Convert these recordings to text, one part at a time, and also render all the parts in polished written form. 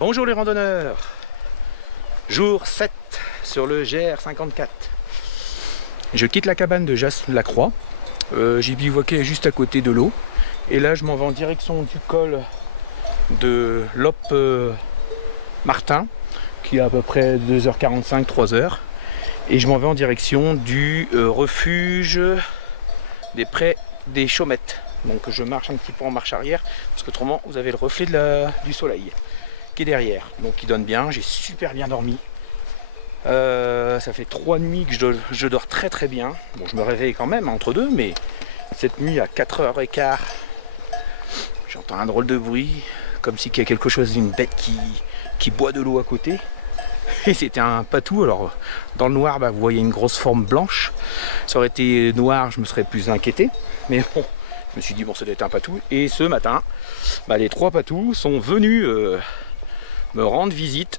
Bonjour les randonneurs. Jour 7 sur le GR54. Je quitte la cabane de Jasse-la-Croix. J'ai bivouaqué juste à côté de l'eau. Et là je m'en vais en direction du col de Loppe-Martin, qui est à peu près 2h45, 3h. Et je m'en vais en direction du refuge des prés des Chaumettes. Donc je marche un petit peu en marche arrière, parce qu'autrement vous avez le reflet du soleil qui est derrière. Donc il donne bien, j'ai super bien dormi. Ça fait 3 nuits que je dors très très bien. Bon, je me réveille quand même entre deux, mais cette nuit à 4h15, j'entends un drôle de bruit, comme s'il y a quelque chose, d'une bête qui boit de l'eau à côté. Et c'était un patou. Alors dans le noir, vous voyez une grosse forme blanche. Ça aurait été noir, je me serais plus inquiété. Mais bon, je me suis dit bon, ça doit être un patou. Et ce matin, les 3 patous sont venus me rendre visite.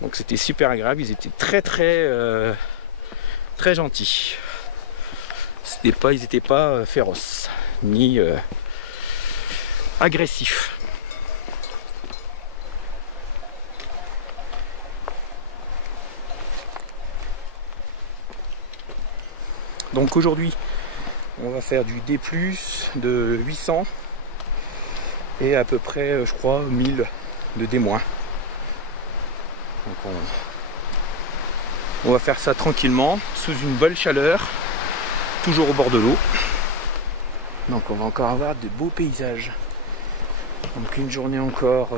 Donc c'était super agréable. Ils étaient très gentils. Ils n'étaient pas féroces ni agressifs. Donc aujourd'hui on va faire du D+, de 800 et à peu près je crois 1000 de D-. Donc on va faire ça tranquillement, sous une bonne chaleur, toujours au bord de l'eau. Donc on va encore avoir de beaux paysages. Donc une journée encore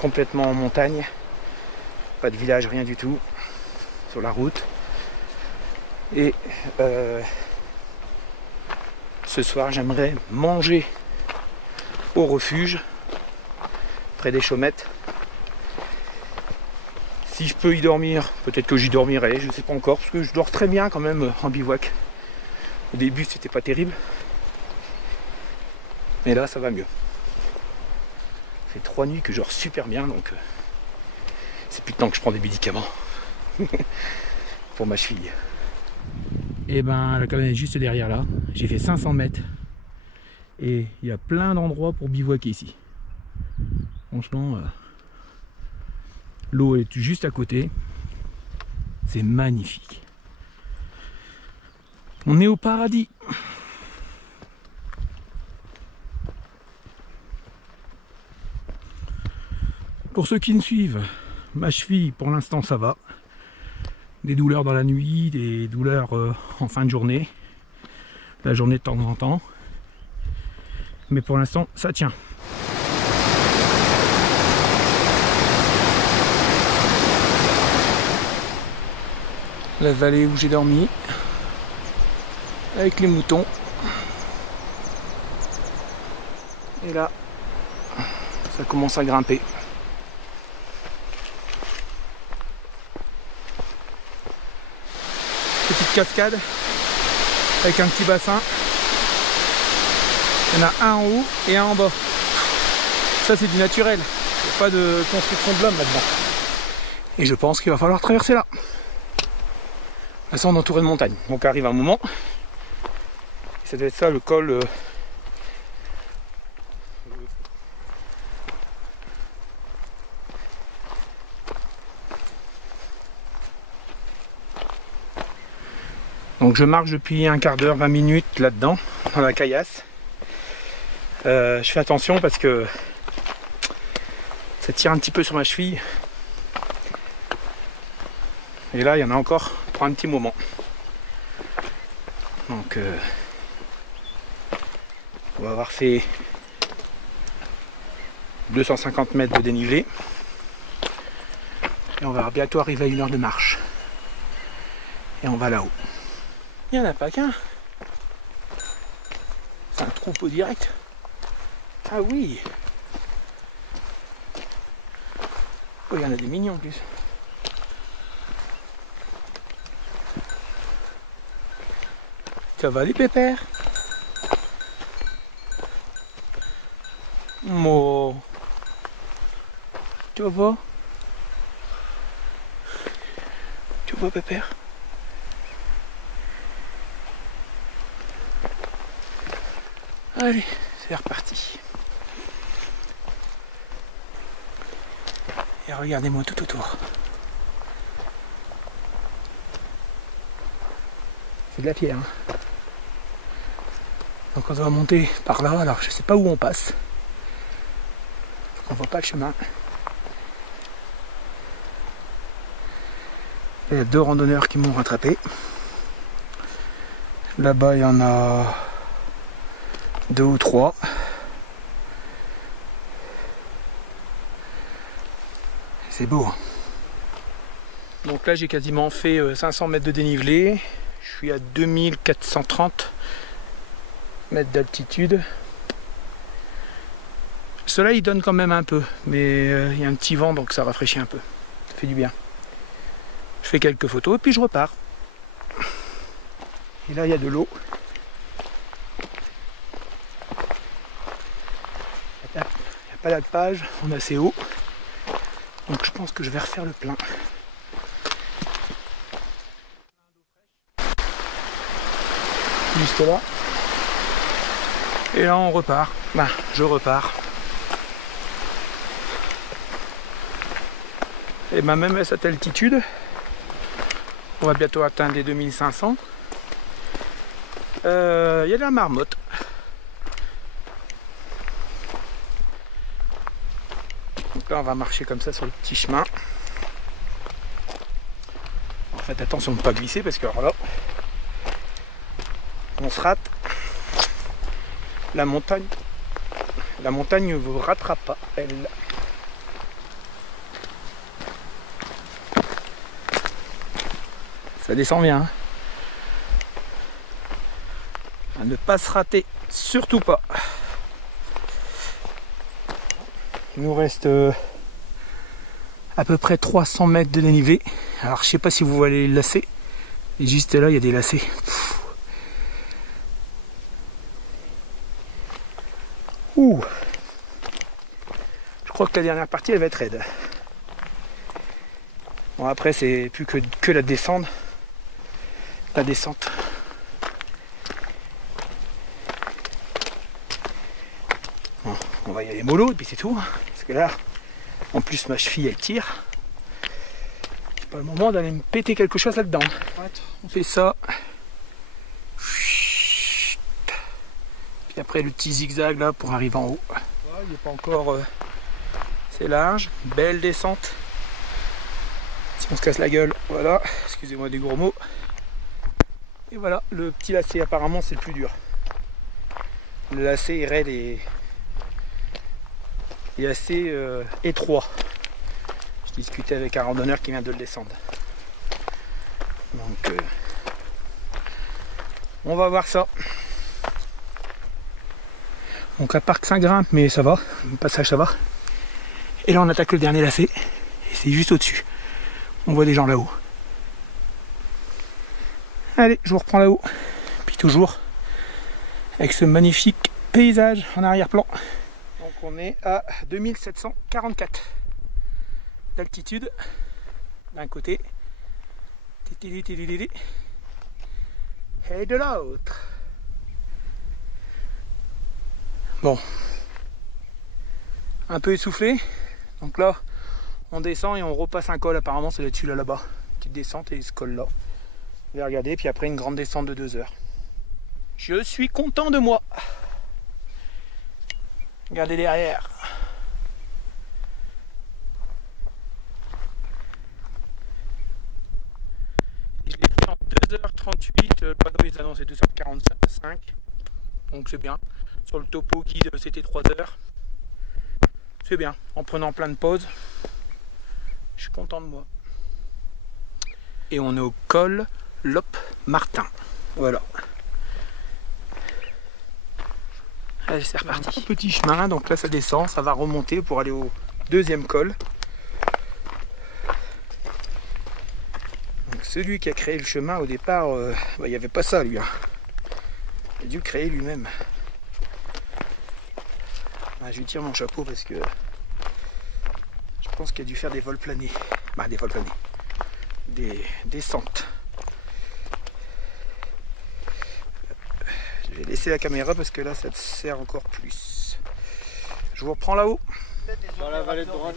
complètement en montagne, pas de village, rien du tout sur la route. Et ce soir j'aimerais manger au refuge près des Chaumettes. Si je peux y dormir, peut-être que j'y dormirai, je ne sais pas encore, parce que je dors très bien quand même en bivouac. Au début c'était pas terrible, mais là ça va mieux. Ça fait 3 nuits que je dors super bien, donc c'est plus de temps que je prends des médicaments pour ma cheville. Et la cabane est juste derrière là. J'ai fait 500 mètres et il y a plein d'endroits pour bivouaquer ici. Franchement, l'eau est juste à côté. C'est magnifique. On est au paradis. Pour ceux qui me suivent, ma cheville pour l'instant ça va. Des douleurs dans la nuit, des douleurs en fin de journée, la journée de temps en temps, mais pour l'instant ça tient. La vallée où j'ai dormi, avec les moutons, et là ça commence à grimper. Petite cascade avec un petit bassin. Il y en a un en haut et un en bas. Ça c'est du naturel. Il n'y a pas de construction de l'homme là-dedans. Et je pense qu'il va falloir traverser là. Là ça on est entouré de montagnes. Donc arrive un moment. Ça doit être ça le col. Donc je marche depuis un quart d'heure, 20 minutes là-dedans, dans la caillasse. Je fais attention parce que ça tire un petit peu sur ma cheville. Et là il y en a encore pour un petit moment. Donc on va avoir fait 250 mètres de dénivelé. Et on va bientôt arriver à 1 heure de marche. Et on va là-haut. Il n'y en a pas qu'un. C'est un troupeau direct. Ah oui. Oh, il y en a des mignons en plus. Ça va les pépères? Mo. Tu vas voir? Tu vois pépère? Allez, c'est reparti. Et regardez-moi tout autour. C'est de la pierre. Hein. Donc on va monter par là. Alors je sais pas où on passe. On voit pas le chemin. Il y a 2 randonneurs qui m'ont rattrapé. Là-bas il y en a 2 ou 3. C'est beau. Donc là j'ai quasiment fait 500 mètres de dénivelé. Je suis à 2430 mètres d'altitude. Le soleil donne quand même un peu, mais il y a un petit vent donc ça rafraîchit un peu. Ça fait du bien. Je fais quelques photos et puis je repars. Et là il y a de l'eau. Il n'y a pas d'alpage, on est assez haut. Donc je pense que je vais refaire le plein. Juste là. Et là on repart. Ben, je repars. Et ben même à cette altitude, on va bientôt atteindre les 2500. Il y a de la marmotte. Donc là on va marcher comme ça sur le petit chemin. En fait attention de ne pas glisser parce que alors là on se rate. La montagne ne vous rattrape pas, elle. Ça descend bien. Hein. À ne pas se rater, surtout pas. Il nous reste à peu près 300 mètres de dénivelé. Alors je sais pas si vous voyez les lacets. Et juste là il y a des lacets. Ouh. Je crois que la dernière partie elle va être raide. Bon après c'est plus que la descente. La descente. Bon, on va y aller mollo et puis c'est tout. Parce que là, en plus ma cheville elle tire. C'est pas le moment d'aller me péter quelque chose là-dedans. On fait ça. Puis après le petit zigzag là pour arriver en haut. Voilà, il n'est pas encore... c'est large, belle descente. Si on se casse la gueule, voilà, excusez-moi des gros mots. Et voilà, le petit lacet apparemment c'est le plus dur. Le lacet est raide et assez étroit. Je discutais avec un randonneur qui vient de le descendre. Donc on va voir ça. Donc à part que ça grimpe, mais ça va, le passage ça va. Et là on attaque le dernier lacet, et c'est juste au-dessus. On voit des gens là-haut. Allez, je vous reprends là-haut. Puis toujours avec ce magnifique paysage en arrière-plan. Donc on est à 2744 d'altitude d'un côté. Et de l'autre. Bon. Un peu essoufflé. Donc là, on descend et on repasse un col. Apparemment, c'est là-dessus, là-bas. Petite descente et ce col-là. Je vais regarder. Puis après, une grande descente de 2 heures. Je suis content de moi. Regardez derrière. Je l'ai fait en 2h38. Le panneau, ils annoncent 2h45. Donc c'est bien. Sur le topo guide, c'était 3 heures. C'est bien. En prenant plein de pauses. Je suis content de moi. Et on est au col Lop Martin. Voilà. Allez, c'est reparti. Petit chemin, donc là ça descend, ça va remonter pour aller au deuxième col. Donc celui qui a créé le chemin au départ, il n'y avait pas ça lui. Hein. Il a dû créer lui-même. Ah, je lui tire mon chapeau parce que je pense qu'il a dû faire des vols planés. Bah, des vols planés. Des descentes. Je vais laisser la caméra parce que là ça te sert encore plus. Je vous reprends là-haut. Dans la vallée de droite.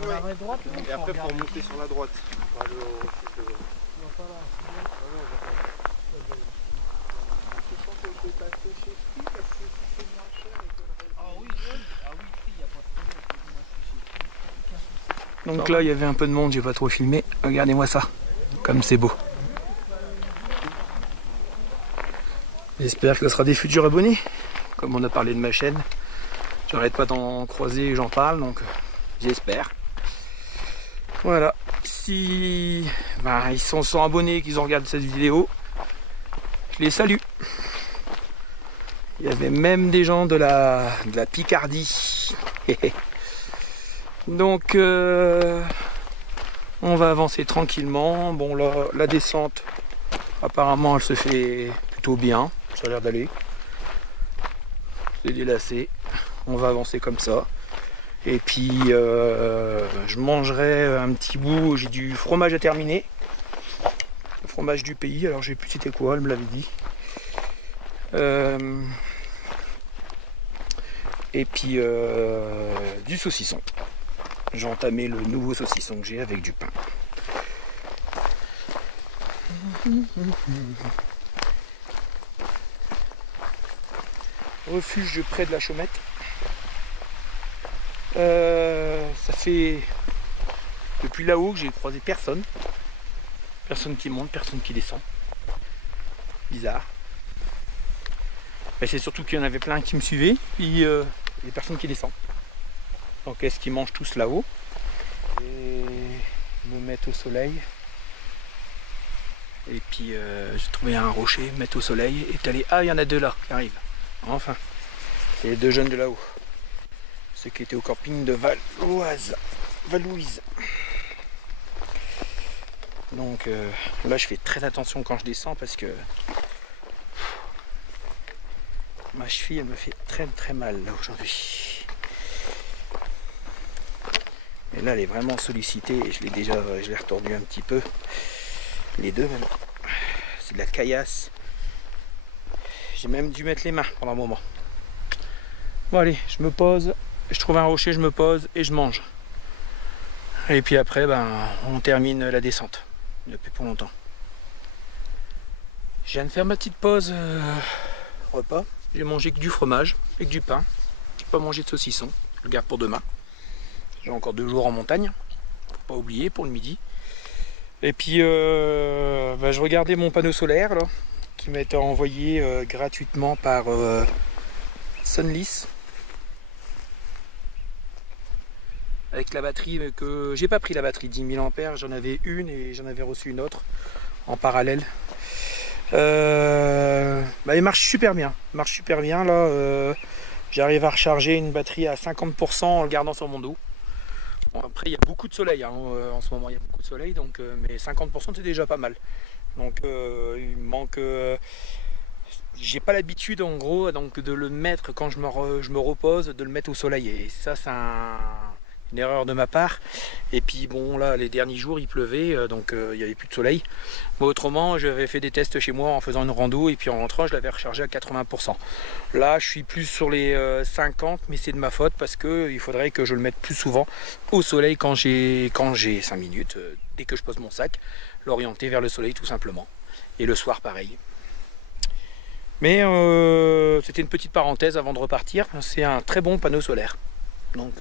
On Ouais. arrête droite là, Et après pour monter sur la droite. Pas le refuge de... Non, pas là, c'est bon. Je pense que c'est passé chez Free parce que si c'est moins cher et que le Ah oui, Free, y a pas de problème. Moi, je suis chez Free, aucun souci. Donc là, il y avait un peu de monde, j'ai pas trop filmé. Regardez-moi ça, comme c'est beau. J'espère que ce sera des futurs abonnés. Comme on a parlé de ma chaîne, j'arrête pas d'en croiser et j'en parle, donc j'espère. Voilà, si ils sont abonnés, qu'ils en regardent cette vidéo, je les salue. Il y avait même des gens de la Picardie. Donc on va avancer tranquillement. Bon là, la descente, apparemment elle se fait plutôt bien, ça a l'air d'aller. C'est délacé, on va avancer comme ça. Et puis je mangerai un petit bout, j'ai du fromage à terminer. Le fromage du pays, alors je sais plus c'était quoi, elle me l'avait dit. Et puis du saucisson. J'ai entamé le nouveau saucisson que j'ai avec du pain. Refuge près de la Chaumette. Ça fait depuis là-haut que j'ai croisé personne. Personne qui monte, personne qui descend. Bizarre. Mais c'est surtout qu'il y en avait plein qui me suivaient, puis les personnes qui descendent. Donc est-ce qu'ils mangent tous là-haut et me mettre au soleil. Et puis j'ai trouvé un rocher, me mettre au soleil et aller. Ah, il y en a deux là qui arrivent. Enfin, c'est les deux jeunes de là-haut. Ceux qui étaient au camping de Valouise. Donc là je fais très attention quand je descends parce que ma cheville elle me fait très mal là aujourd'hui. Et là elle est vraiment sollicitée et je l'ai retordu un petit peu. Les deux même. C'est de la caillasse. J'ai même dû mettre les mains pendant un moment. Bon allez, je me pose, je trouve un rocher, je me pose et je mange. Et puis après on termine la descente. Depuis pour longtemps. Je viens de faire ma petite pause repas. J'ai mangé que du fromage et que du pain. J'ai pas mangé de saucisson. Je le garde pour demain. J'ai encore 2 jours en montagne. Faut pas oublier pour le midi. Et puis je regardais mon panneau solaire là, qui m'a été envoyé gratuitement par Sunlys. Avec la batterie que j'ai pas pris la batterie 10 000 ampères, j'en avais une et j'en avais reçu une autre en parallèle. Il marche super bien. Là. J'arrive à recharger une batterie à 50% en le gardant sur mon dos. Bon, après il y a beaucoup de soleil en ce moment, il y a beaucoup de soleil, donc mais 50% c'est déjà pas mal. Donc il me manque. J'ai pas l'habitude en gros donc de le mettre quand je me repose, de le mettre au soleil. Et ça c'est une erreur de ma part. Et puis bon là les derniers jours il pleuvait donc il n'y avait plus de soleil. Mais autrement j'avais fait des tests chez moi en faisant une rando et puis en rentrant je l'avais rechargé à 80%. Là je suis plus sur les 50 mais c'est de ma faute parce que il faudrait que je le mette plus souvent au soleil quand j'ai 5 minutes dès que je pose mon sac, l'orienter vers le soleil tout simplement. Et le soir pareil. Mais c'était une petite parenthèse avant de repartir. C'est un très bon panneau solaire. Donc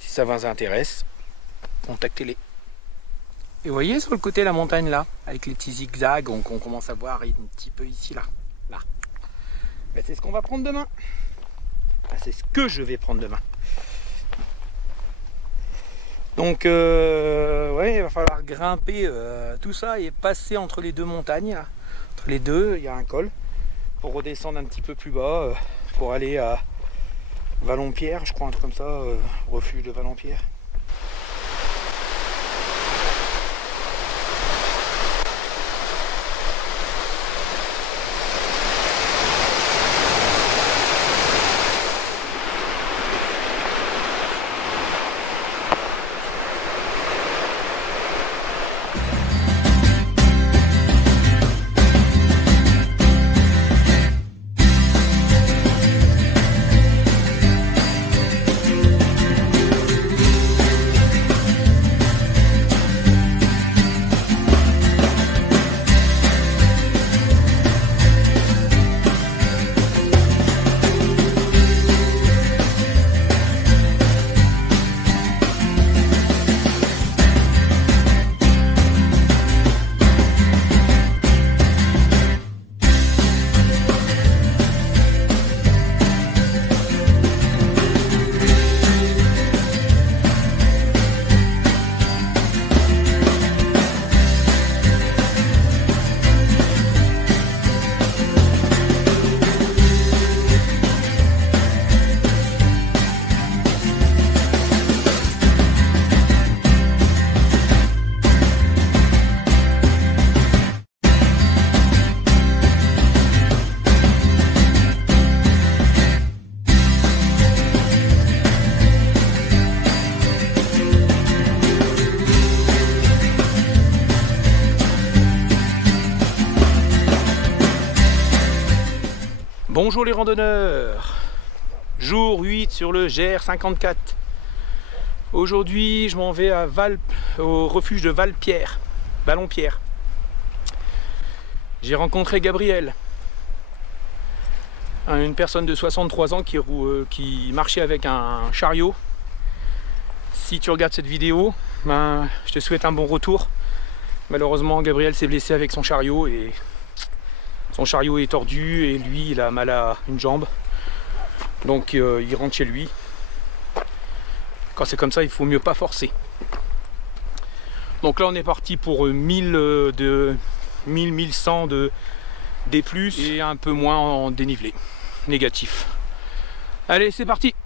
si ça vous intéresse, contactez-les. Et vous voyez sur le côté la montagne là, avec les petits zigzags qu'on commence à voir un petit peu ici là. Ben, c'est ce qu'on va prendre demain. Enfin, c'est ce que je vais prendre demain. Donc ouais, il va falloir grimper tout ça et passer entre les deux montagnes. Là. Entre les deux, il y a un col. Pour redescendre un petit peu plus bas, pour aller à Vallonpierre, je crois, un truc comme ça, refuge de Vallonpierre. Bonjour les randonneurs, jour 8 sur le GR54. Aujourd'hui je m'en vais à au refuge de Valpierre, Ballonpierre. J'ai rencontré Gabriel, une personne de 63 ans qui marchait avec un chariot. Si tu regardes cette vidéo, ben, je te souhaite un bon retour. Malheureusement Gabriel s'est blessé avec son chariot et son chariot est tordu et lui il a mal à une jambe. Donc il rentre chez lui. Quand c'est comme ça, il faut mieux pas forcer. Donc là on est parti pour 1100 de D+, et un peu moins en dénivelé négatif. Allez, c'est parti.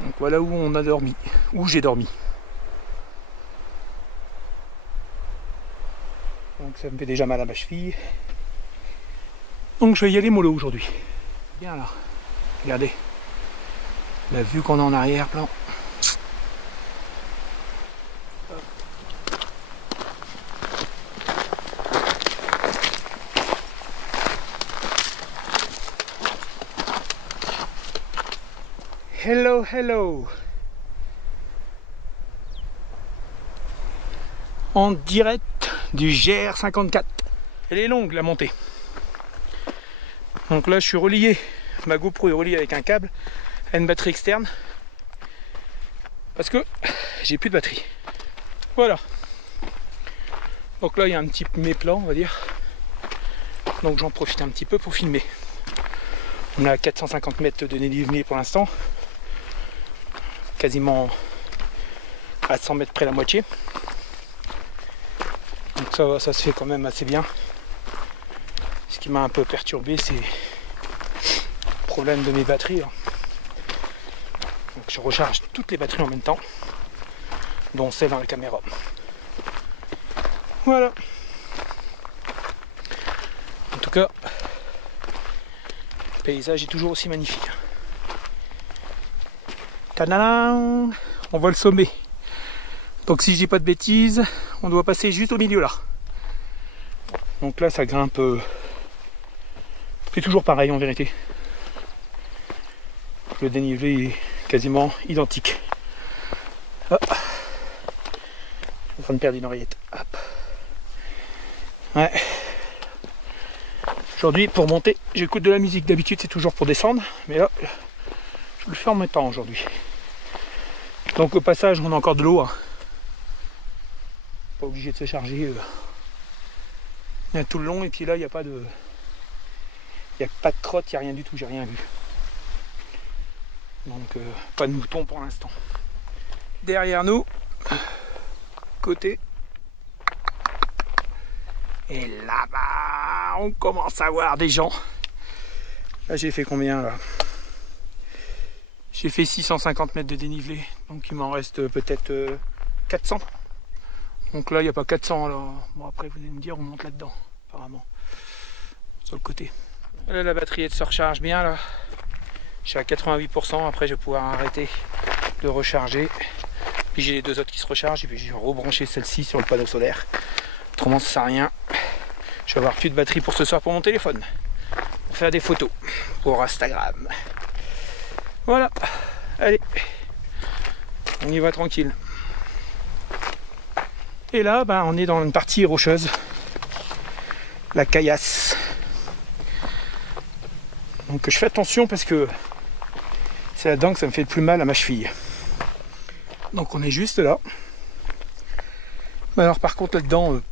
Donc voilà où on a dormi, où j'ai dormi. Donc ça me fait déjà mal à ma cheville. Donc je vais y aller mollo aujourd'hui. Bien là. Regardez. La vue qu'on a en arrière-plan. Hello, hello. En direct du GR54. Elle est longue la montée. Donc là je suis relié, ma GoPro est reliée avec un câble à une batterie externe parce que j'ai plus de batterie. Voilà. Donc là il y a un petit méplan on va dire. Donc j'en profite un petit peu pour filmer. On est à 450 mètres de dénivelé pour l'instant. Quasiment à 100 mètres près la moitié. Donc ça va, ça se fait quand même assez bien. Ce qui m'a un peu perturbé, c'est le problème de mes batteries. Donc je recharge toutes les batteries en même temps, dont celle dans la caméra. Voilà. En tout cas, le paysage est toujours aussi magnifique. Tadam! On voit le sommet. Donc si je dis pas de bêtises, on doit passer juste au milieu là. Donc là ça grimpe. C'est toujours pareil en vérité. Le dénivelé est quasiment identique. Hop. Je suis en train de perdre une oreillette. Hop. Ouais. Aujourd'hui pour monter, j'écoute de la musique. D'habitude c'est toujours pour descendre, mais là je le fais en même temps aujourd'hui. Donc au passage on a encore de l'eau. Hein. Pas obligé de se charger. Il y a tout le long et puis là il n'y a pas de. Il n'y a pas de crotte, il n'y a rien du tout, j'ai rien vu. Donc pas de moutons pour l'instant. Derrière nous, côté. Et là-bas, on commence à voir des gens. Là j'ai fait combien là? J'ai fait 650 mètres de dénivelé, donc il m'en reste peut-être 400. Donc là il n'y a pas 400 alors. Bon après vous allez me dire on monte là-dedans, apparemment. Sur le côté. Là, la batterie elle se recharge bien là. Je suis à 88%, après je vais pouvoir arrêter de recharger. Puis j'ai les deux autres qui se rechargent et puis je vais rebrancher celle-ci sur le panneau solaire. Autrement ça sert à rien. Je vais avoir plus de batterie pour ce soir pour mon téléphone. Pour faire des photos pour Instagram. Voilà. Allez. On y va tranquille. Et là ben, on est dans une partie rocheuse. La caillasse. Donc je fais attention parce que c'est là-dedans que ça me fait le plus mal à ma cheville. Donc on est juste là. Mais alors par contre là-dedans,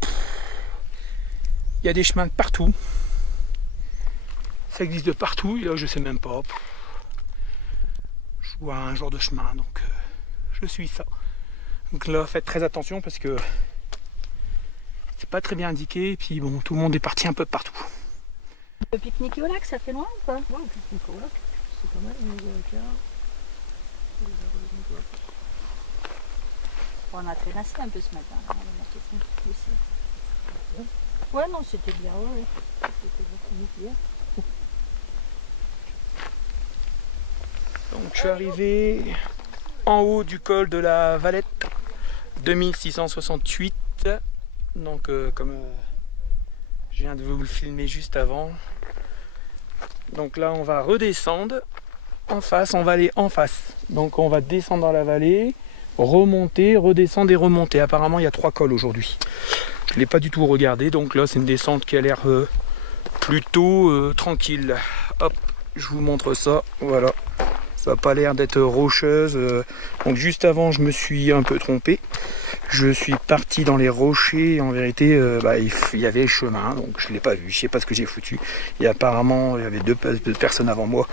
il y a des chemins de partout. Ça existe de partout et là je sais même pas. Je vois un genre de chemin donc je suis ça. Donc là faites très attention parce que c'est pas très bien indiqué et puis bon tout le monde est parti un peu partout. Le pique-nique au lac, ça fait loin ou pas? Ouais, le pique-nique au lac, c'est quand même 11h15. On a traînassé un peu ce matin. Là, on a monté aussi. Ouais, non, c'était bien. Ouais. C'était beaucoup hier. Donc je suis arrivé en haut du col de la Valette, 2668. Donc comme je viens de vous le filmer juste avant. Donc là on va redescendre en face, on va aller en face. Donc on va descendre dans la vallée, remonter, redescendre et remonter. Apparemment il y a 3 cols aujourd'hui. Je ne l'ai pas du tout regardé, donc là c'est une descente qui a l'air plutôt tranquille. Hop, je vous montre ça, voilà. Ça n'a pas l'air d'être rocheuse. Donc juste avant je me suis un peu trompé. Je suis parti dans les rochers. En vérité il y avait le chemin, donc je ne l'ai pas vu. Je ne sais pas ce que j'ai foutu. Et apparemment il y avait deux personnes avant moi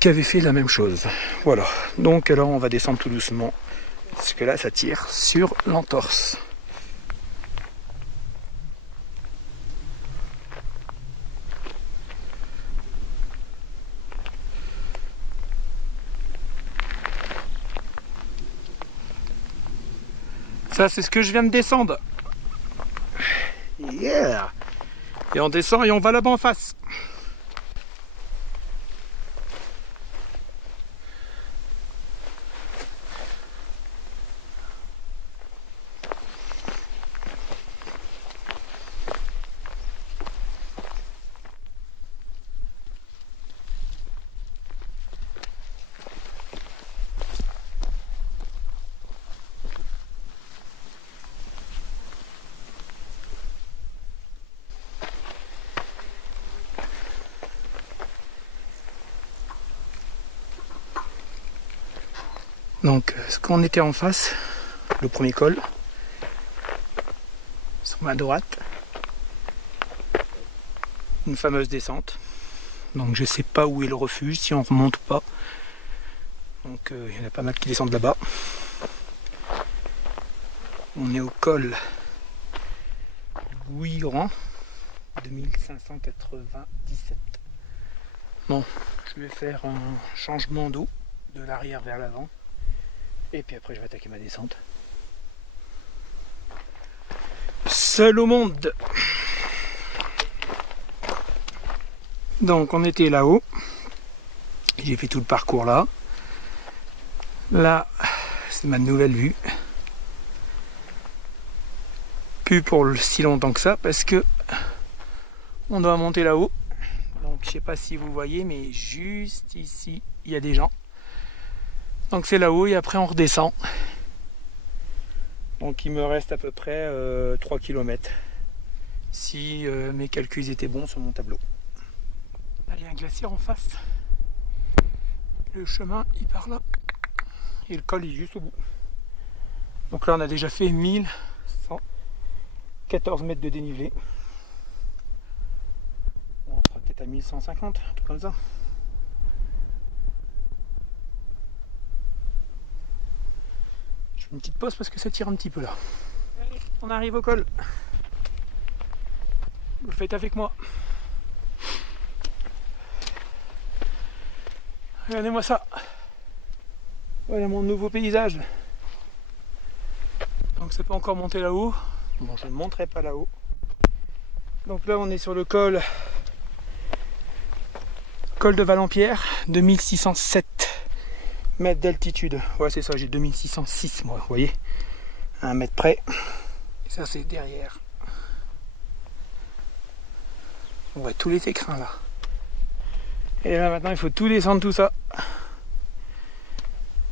qui avaient fait la même chose. Voilà. Donc alors on va descendre tout doucement. Parce que là ça tire sur l'entorse. Ça c'est ce que je viens de descendre. Yeah. Et on descend et on va là-bas en face. Donc, ce qu'on était en face, le premier col, sur ma droite, une fameuse descente. Donc, je sais pas où est le refuge, si on remonte ou pas. Donc, il y en a pas mal qui descendent là-bas. On est au col Guiran, 2597. Bon, je vais faire un changement d'eau de l'arrière vers l'avant. Et puis après je vais attaquer ma descente. Seul au monde. Donc on était là-haut. J'ai fait tout le parcours là. Là, c'est ma nouvelle vue. Plus pour si longtemps que ça parce que on doit monter là-haut. Donc je sais pas si vous voyez, mais juste ici, il y a des gens. Donc c'est là-haut et après on redescend. Donc il me reste à peu près 3 km. Si mes calculs étaient bons sur mon tableau. Là, il y a un glacier en face. Le chemin il part là. Et le col il est juste au bout. Donc là on a déjà fait 1114 mètres de dénivelé. On sera peut-être à 1150, un truc comme ça. Une petite pause parce que ça tire un petit peu là. On arrive au col. Vous le faites avec moi. Regardez-moi ça. Voilà mon nouveau paysage. Donc c'est pas encore monté là-haut. Bon, je ne monterai pas là-haut. Donc là on est sur le col de Valampierre, 2607 mètres d'altitude. Ouais c'est ça, j'ai 2606 moi, vous voyez, à 1 mètre près. Et ça c'est derrière. On voit tous les écrins là. Et là maintenant il faut tout descendre tout ça.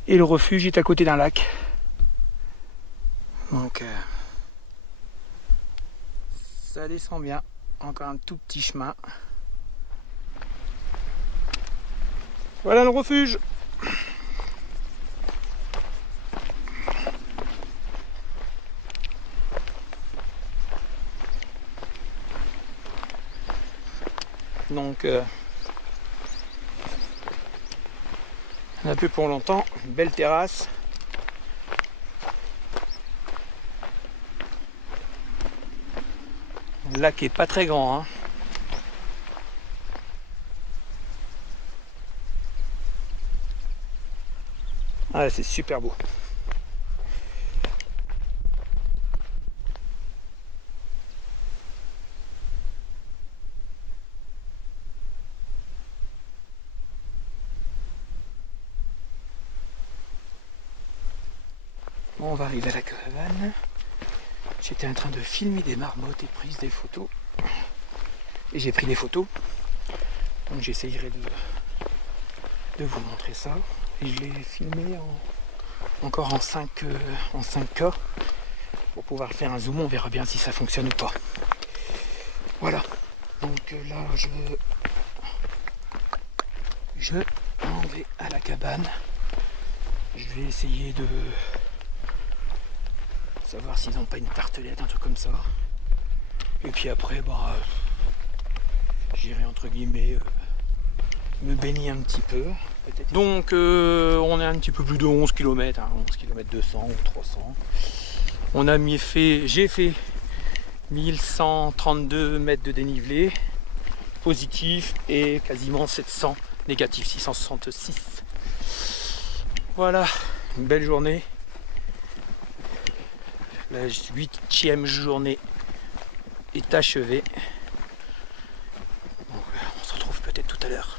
Et le refuge est à côté d'un lac. Donc ça descend bien. Encore un tout petit chemin. Voilà le refuge. Donc on n'a plus pour longtemps, une belle terrasse. Le lac est pas très grand, hein. Ah, c'est super beau. Bon, on va arriver à la caravane. J'étais en train de filmer des marmottes et de prise des photos. Et j'ai pris des photos. Donc j'essayerai de vous montrer ça. Et je l'ai filmé encore en 5K. Pour pouvoir faire un zoom, on verra bien si ça fonctionne ou pas. Voilà. Donc là, je m'en vais à la cabane. Je vais essayer de savoir s'ils n'ont pas une tartelette, un truc comme ça. Et puis après, bah, j'irai entre guillemets me baigner un petit peu. Donc on est un petit peu plus de 11 km, hein, 11 km 200 ou 300. J'ai fait 1132 mètres de dénivelé positif et quasiment 700 négatif, 666. Voilà, une belle journée. La 8e journée est achevée. Donc, on se retrouve peut-être tout à l'heure.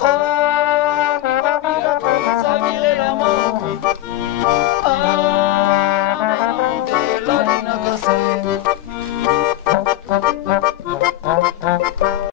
Oh